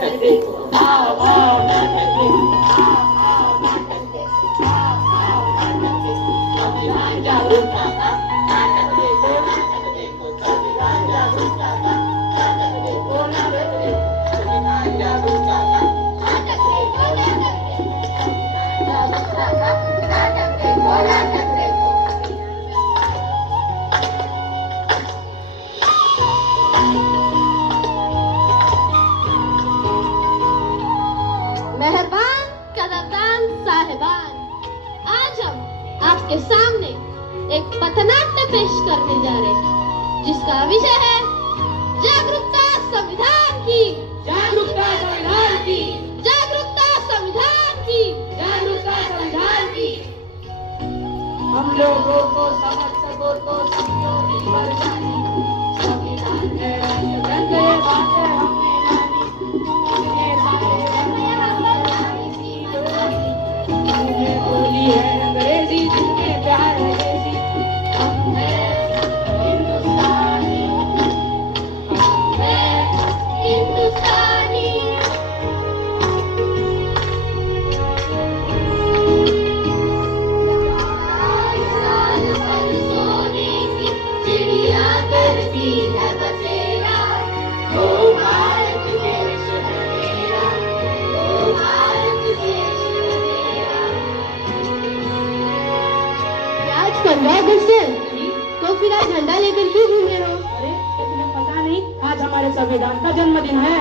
नाटक देखो, आओ आओ नाटक देखो, आओ नाटक देखो, आओ नाटक देखो, संविधान जागरूकता का नाटक देखो, संविधान जागरूकता का नाटक देखो, नाटक देखो, संविधान जागरूकता का नाटक देखो, नाटक देखो, संविधान जागरूकता का नाटक देखो, नाटक देखो। मेहरबान कदरदान साहिबान, आज हम आपके सामने एक पथनाट्य पेश करने जा रहे हैं जिसका विषय है जागरूकता संविधान की, जागरूकता संविधान की, जागरूकता संविधान की, जागरूकता संविधान की। हम लोगों को समझ सको तो संयोगी वर्गानी, संविधान में गंदे बातें हमने मानी, इतने सारे हमने बोली है अंग्रेजी, जिनमें प्यार है देसी। हम हैं हिंदुस्तानी, हम हैं हिंदुस्तानी। सोने की चिड़िया करती है बसेरा, ओ भारत देश है मेरा, ओ भारत देश मेरा। आज 15 अगस्त है, तो फिर आज झंडा लेकर क्यों घूम रहे हो? अरे तुम्हें पता नहीं, आज हमारे संविधान का जन्मदिन है।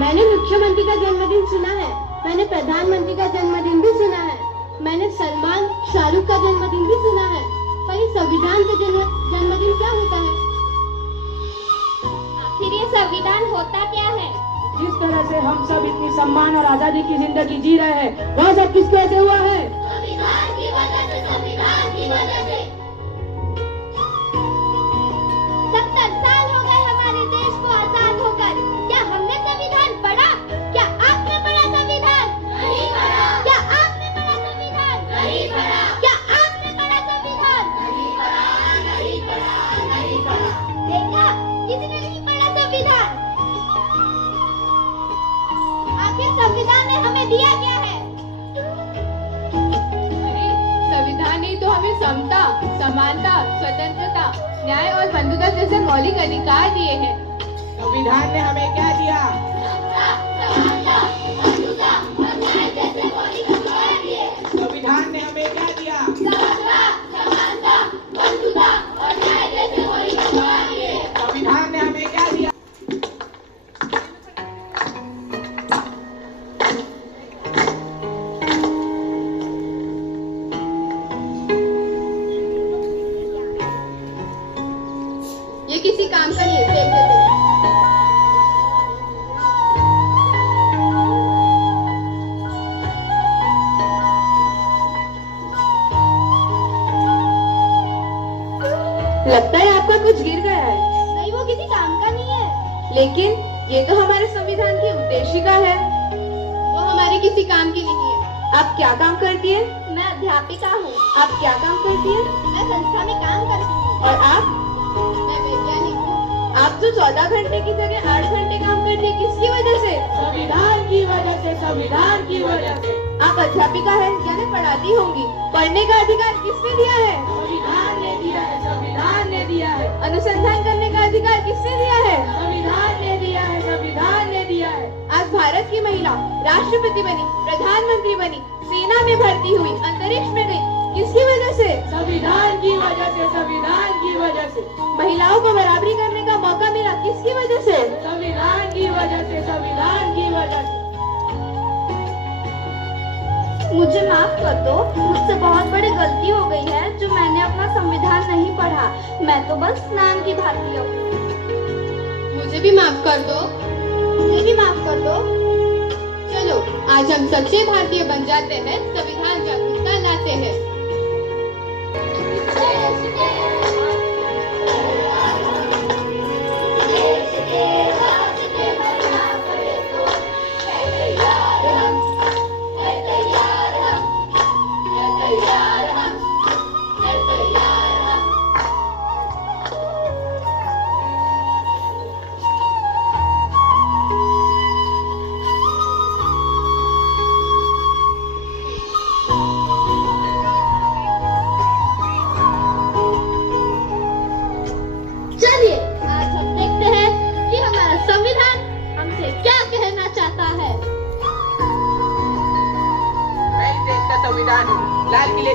मैंने मुख्यमंत्री का जन्मदिन सुना है, मैंने प्रधानमंत्री का जन्मदिन भी सुना है, मैंने सलमान शाहरुख का जन्मदिन भी सुना है, पर ये संविधान का जन्मदिन क्या होता है? आखिर ये संविधान होता क्या है? जिस तरह से हम सब इतनी सम्मान और आजादी की जिंदगी जी रहे हैं, वह सब किसकी वजह से हुआ है? संविधान की वजह से, संविधान की वजह से। 70 साल हो गए हमारे देश को आजाद होकर, क्या हमने संविधान पढ़ा? क्या आपने पढ़ा संविधान? नहीं पढ़ा। क्या आपने पढ़ा संविधान? नहीं पढ़ा। क्या आपने पढ़ा संविधान? नहीं पढ़ा, नहीं पढ़ा, नहीं पढ़ा। देखा, किसी ने नहीं पढ़ा संविधान। आखिर संविधान ने हमें दिया क्या है? संविधान ने तो हमें समता, समानता, स्वतंत्रता, न्याय और बंधुता जैसे मौलिक अधिकार दिए हैं। संविधान ने हमें क्या दिया? संविधान ने हमें क्या दिया? संविधान ने हमें क्या दिया? ये किसी काम का नहीं है, फेंक देते हैं। लगता है आपका कुछ गिर गया है। नहीं, वो किसी काम का नहीं है। लेकिन ये तो हमारे संविधान की उद्देशिका है। वो हमारे किसी काम की नहीं है। आप क्या काम करती है? मैं अध्यापिका हूँ। आप क्या काम करती है? मैं संस्था में काम करती हूँ। और आप? मैं वैज्ञानिक हूँ। आप जो 14 घंटे की जगह 8 घंटे काम करती है, किसकी वजह से? संविधान की वजह से, संविधान की वजह से। आप अध्यापिका है, यानी पढ़ाती होंगी। पढ़ने का अधिकार किसने दिया है? संविधान ने दिया है, संविधान ने दिया है। अनुसंधान करने का अधिकार किसने दिया है? संविधान ने दिया है, संविधान ने दिया है। आज भारत की महिला राष्ट्रपति बनी, प्रधानमंत्री बनी, सेना में भर्ती हुई, अंतरिक्ष में गई, किसकी वजह से? संविधान की वजह से, संविधान की वजह से। महिलाओं को बराबरी करने का मौका मिला, किसकी वजह से? संविधान की वजह से, संविधान की वजह से। मुझे माफ कर दो, मुझसे बहुत बड़ी गलती हो गई है जो मैंने अपना संविधान नहीं पढ़ा। मैं तो बस नाम की भारतीय हूँ। मुझे भी माफ कर दो। मुझे भी माफ कर दो। चलो आज हम सच्चे भारतीय बन जाते हैं, संविधान जागरूकता लाते हैं।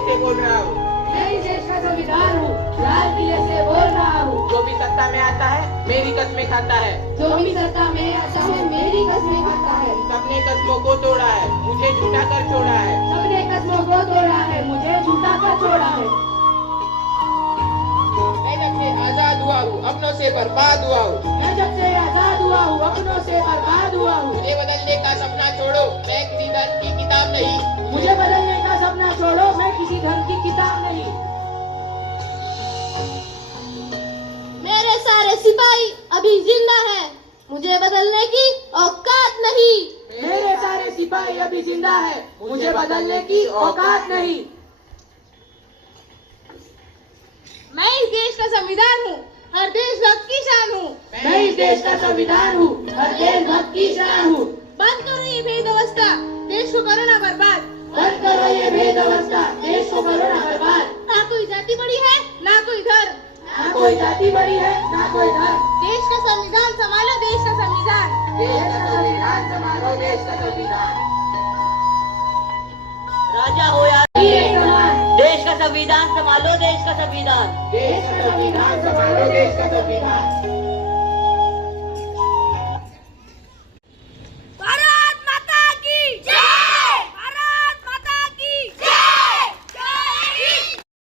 से बोल रहा हूँ। मैं इस देश का संविधान हूँ, लाल किले से बोल रहा हूँ। जो भी सत्ता में आता है मेरी कस्में खाता है। जो भी सत्ता में आता है मेरी कस्में खाता है। सबने कस्मों को तोड़ा है, मुझे झूठा कर छोड़ा है। सबने कस्मों को तोड़ा है, मुझे झूठा कर छोड़ा है। मैं जब से आजाद हुआ हूँ अपनों से बर्बाद हुआ हूँ। मैं जब से आजाद हुआ हूँ अपनों से बर्बाद हुआ हूँ। मुझे बदलने का सपना छोड़ो, मैं किसी धर्म की किताब नहीं। मुझे बदलने का सपना छोड़ो, मैं किसी धर्म की किताब नहीं। मेरे सारे सिपाही अभी जिंदा हैं, मुझे बदलने की औकात नहीं। मेरे सारे सिपाही अभी जिंदा है, मुझे बदलने की औकात नहीं। मैं इस देश का संविधान हूँ, हर देशभक्त की शान हूँ। मैं इस देश का संविधान हूँ, हर देशभक्त की शान हूँ। बंद करो ये भेदवस्था, देश को करो ना बर्बाद। बंद करो ये भेदवस्था, देश को करो ना बर्बाद। ना कोई जाति बड़ी है, ना कोई धर्म। ना कोई जाति बड़ी है, ना कोई धर्म। देश का संविधान संभालो, देश का संविधान। देश का संविधान संभालो, देश का संविधान। राजा हो या एक समान, देश का संविधान संभालो, देश का संविधान। देश का संविधान संभालो, देश का संविधान।